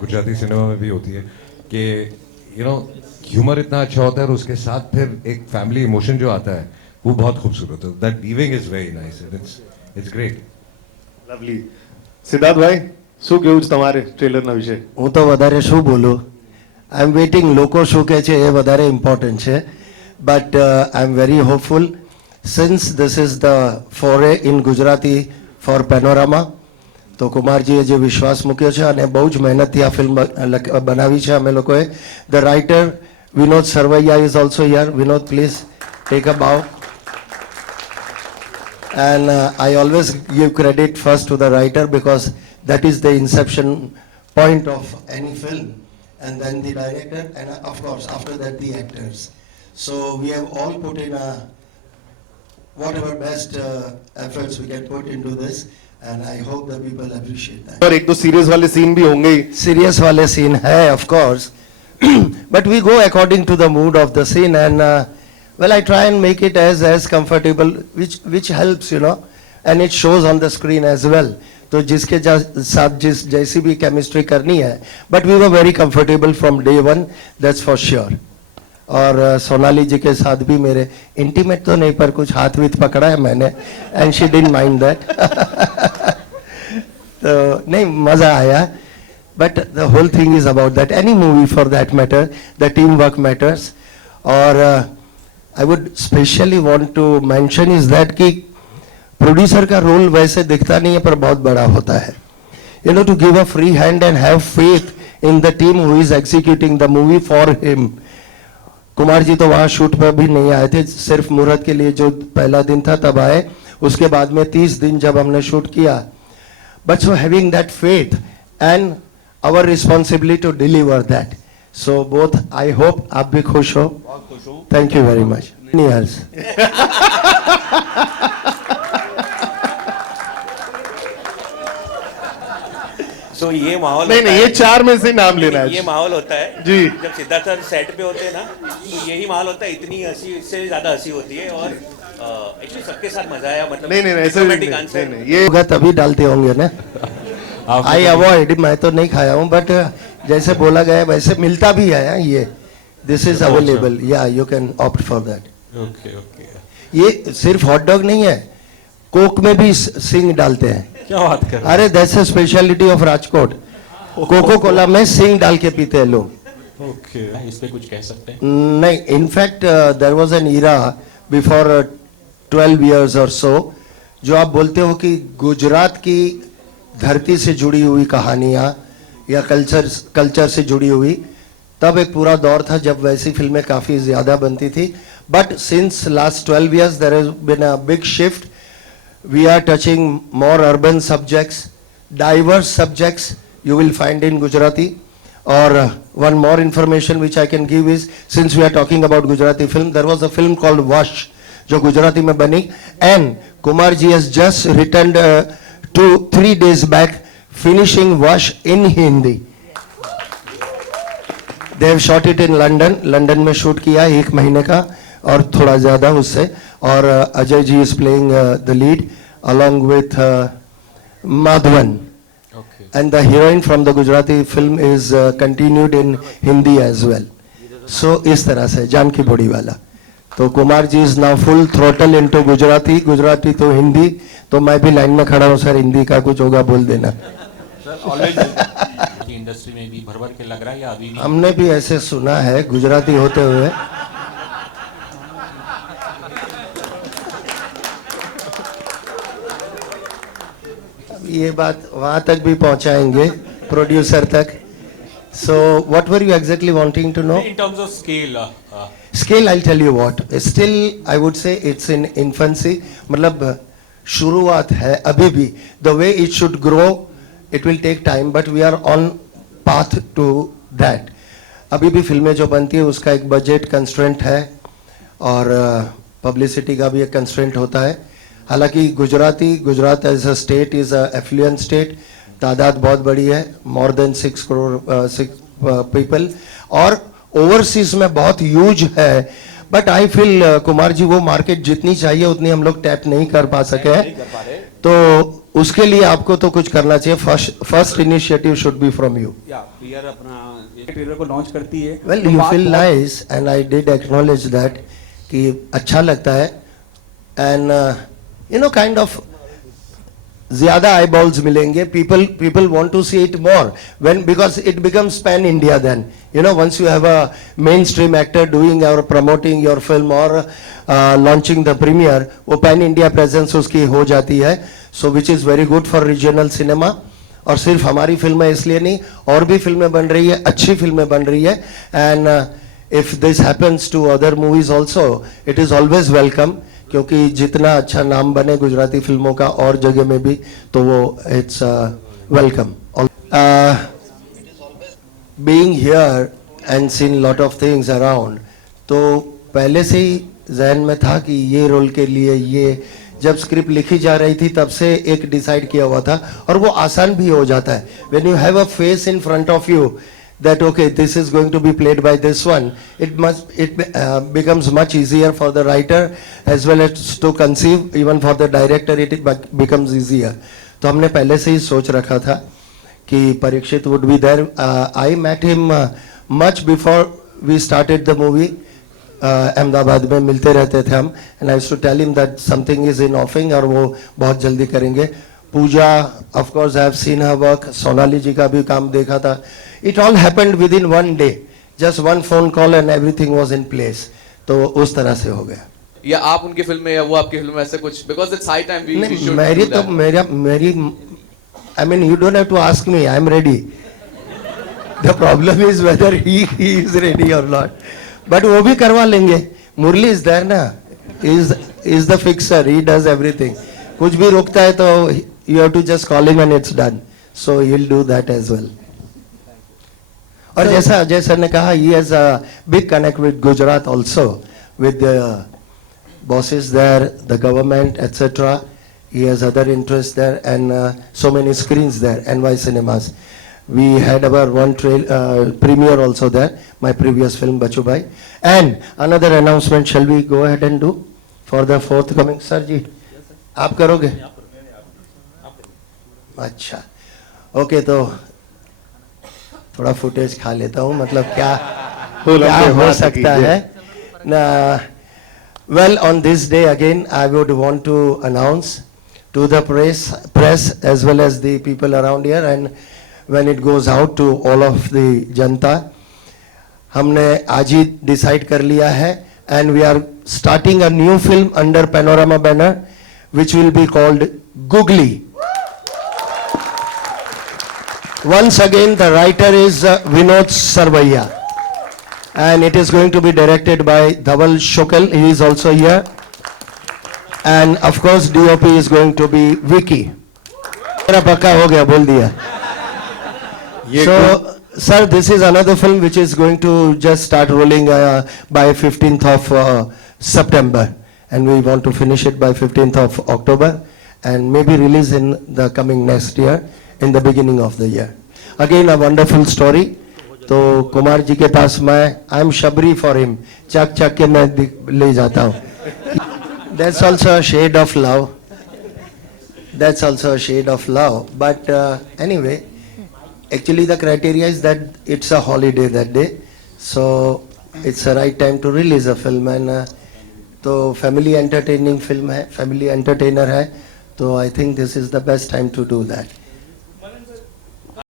Gujarati cinema में भी होती है कि ह्यूमर इतना अच्छा होता है और उसके साथ फिर एक फैमिली इमोशन जो आता है वो बहुत खूबसूरत है. That weaving is very nice and it's great. Lovely. સિદ્ધાર્થભાઈ, શું કેવું છે તમારે ટ્રેલરના વિશે? હું તો વધારે શું બોલું, આઈ એમ વેઇટિંગ. લોકો શું કહે છે એ વધારે ઇમ્પોર્ટન્ટ છે. But I am very hopeful since this is the foray in Gujarati for Panorama. તો કુમારજીએ જે વિશ્વાસ મૂક્યો છે અને બહુ જ મહેનતથી આ ફિલ્મ બનાવી છે અમે લોકોએ. The writer Vinod Sarvaiya is also here. Vinod, please take a bow. And I always give credit first to the writer because that is the inception point of any film, and then the director, and of course after that the actors. So we have all put in whatever best efforts we can put into this, and I hope the people appreciate that. और एक दो serious वाले scene भी होंगे ही. Serious wale scene hai of course, but we go according to the mood of the scene, and well, I try and make it as comfortable, which helps, and it shows on the screen as well. तो जिसके साथ जैसी भी chemistry करनी है, but we were very comfortable from day one, that's for sure. और सोनाली जी के साथ भी मेरे इंटीमेट तो नहीं पर कुछ हाथ विथ पकड़ा है मैंने, and she didn't mind that. तो नहीं, मजा आया. But the whole thing is about that. Any movie for that matter, the teamwork matters. और I would specially want to mention is that कि प्रोड्यूसर का रोल वैसे दिखता नहीं है पर बहुत बड़ा होता है. To give a free hand and have faith in the team who is executing the movie for him. Kumar ji तो वहाँ शूट पर भी नहीं आए थे, सिर्फ मुहूर्त के लिए जो पहला दिन था तब आए. उसके बाद में 30 दिन जब हमने शूट किया. But so having that faith and our responsibility to deliver that. So both, I hope आप भी खुश हो. Thank you very much. Years. So ये माहौल नहीं नहीं, ये 4 में से नाम लेना है. ये माहौल होता है जी. जब सिद्धार्थ सर सेट पे होते हैं ना, तो यही माहौल होता है. इतनी हंसी, इससे ज्यादा हंसी होती है. और एक्चुअली सबके साथ मजा आया. मतलब नहीं नहीं ऐसे diplomatic नहीं, answer. नहीं, ये होगा तभी डालते होंगे ना. I avoid, मैं तो नहीं खाया हूँ, बट जैसे बोला गया वैसे मिलता भी है ये. This is available. Yeah, you can opt for that. Okay. ये सिर्फ हॉट डॉग नहीं है, कोक में भी सिंग डालते हैं. क्या बात कर रहे अरे that's a speciality of Rajkot. Coca Cola में सिंग डाल के पीते हैं लोग. ओके, इस पे कुछ कह सकते हैं? नहीं, in fact there was an era before 12 years और सो, जो आप बोलते हो कि गुजरात की धरती से जुड़ी हुई कहानियाँ या कल्चर से जुड़ी हुई, तब एक पूरा दौर था जब वैसी फिल्में काफ़ी ज़्यादा बनती थी. But since last 12 years there has been a big shift. We are touching more urban subjects, diverse subjects you will find in Gujarati. Or one more information which I can give is, since we are talking about Gujarati film, there was a film called Vash जो गुजराती में बनी, and Kumar ji has just returned 2-3 days back finishing Vash in Hindi. They have shot it in London. London में shoot किया 1 महीने का और थोड़ा ज़्यादा उससे. और Ajay ji is playing the lead along with Madhavan. And the heroine from the Gujarati film is continued in Hindi as well. So इस तरह से जानकी बोरीवाला. तो Kumar ji is now full throttle into Gujarati. Gujarati तो हिंदी, तो मैं भी लाइन में खड़ा हूँ सर, हिंदी का कुछ होगा बोल देना. इंडस्ट्री में भी भर के लग रहा है या अभी भी? हमने भी ऐसे सुना है गुजराती होते हुए. ये बात वहां तक भी पहुंचाएंगे, प्रोड्यूसर तक. So what were you exactly wanting to know? In terms of scale. Scale, I'll tell you what. Still, I would say it's in infancy. मतलब शुरुआत है अभी भी. The way it should grow, it will take time, but we are on path to that. अभी भी फिल्में जो बनती है उसका एक बजट कंस्ट्रेंट है और पब्लिसिटी का भी एक कंस्ट्रेंट होता है. हालांकि Gujarat as a state is a affluent state. तादाद बहुत बड़ी है, मोर देन 6 crore पीपल, और ओवरसीज में बहुत ह्यूज है. But I feel Kumar ji वो मार्केट जितनी चाहिए उतनी हम लोग टैप नहीं कर पा सके हैं. तो उसके लिए आपको तो कुछ करना चाहिए. First initiative should be from you. या पीआर अपना ये ट्रेलर को लॉन्च करती है. वेल तो यू बात फील बहुत- nice and I did acknowledge that कि अच्छा लगता है. And you know kind of ज्यादा आई बॉल्स मिलेंगे. People want to see it more when because it becomes pan India. Then you know once you have a mainstream actor doing or promoting your film or launching the premiere, वो pan India presence उसकी हो जाती है. So which is very good for regional cinema. और सिर्फ हमारी फिल्में इसलिए नहीं, और भी फिल्में बन रही है, अच्छी फिल्में बन रही है. And if this happens to other movies also, it is always welcome. क्योंकि जितना अच्छा नाम बने गुजराती फिल्मों का और जगह में भी, तो वो it's welcome. Being here and seeing lot of things around, तो पहले से ही जहन में था कि ये रोल के लिए ये जब स्क्रिप्ट लिखी जा रही थी तब से एक डिसाइड किया हुआ था. और वो आसान भी हो जाता है. When you have a face in front of you that okay this is going to be played by this one, it becomes much easier for the writer as well as to conceive. Even for the director it becomes easier. तो हमने पहले से ही सोच रखा था कि Parikshit would be there. I met him much before we started the movie. Ahmedabad में मिलते रहते थे हम. And I used to tell him that something is in offing और वो बहुत जल्दी करेंगे. पूजा, of course I have seen her work. Sonali जी का भी काम देखा था. It all happened within one day. Just one phone call and everything was in place. तो उस तरह से हो गया. या आप उनकी फिल्म में या वो आपकी फिल्म में ऐसे कुछ because it's high time we नहीं, शुड मेरी तो मेरी I mean you don't have to ask me. I am ready. The problem is whether he is ready or not. But वो भी करवा लेंगे. मुरली is there ना. Is the fixer. He does everything. कुछ भी रोकता है तो you have to just call him and it's done. So he'll do that as well. और जैसा अजय सर ने कहा, he has a big connect with Gujarat also, with the bosses there, the government, etc. He has other interests there and so many screens there, NY Cinemas. We had our one premiere also there, my previous film Bachu Bhai. And another announcement, shall we go ahead and do for the forthcoming? Sir जी, आप करोगे? अच्छा, okay. तो थोड़ा footage खा लेता हूँ, मतलब क्या हो सकता है ना. Well, on this day again, I would want to announce to the press as well as the people around here, and when it goes out to all of the जनता, हमने आज ही डिसाइड कर लिया है and we are starting a new film under Panorama banner which will be called Googly. Once again, the writer is Vinod Sarvaiya. And it is going to be directed by Dhaval Shokal. He is also here. And of course, DOP is going to be Vicky. मेरा पक्का हो गया, बोल दिया. So, sir, this is another film which is going to just start rolling by 15th of September. And we want to finish it by 15th of October. And maybe release in the coming next year, in the beginning of the year. Again, a wonderful story. तो कुमार जी के पास मैं I am Shabari for him, चक चक के मैं ले जाता हूँ. That's also a shade of love. That's also a shade of love. But anyway, actually the criteria is that it's a holiday that day, so it's a right time to release a film. And तो family entertaining film है, family entertainer है, तो I think this is the best time to do that.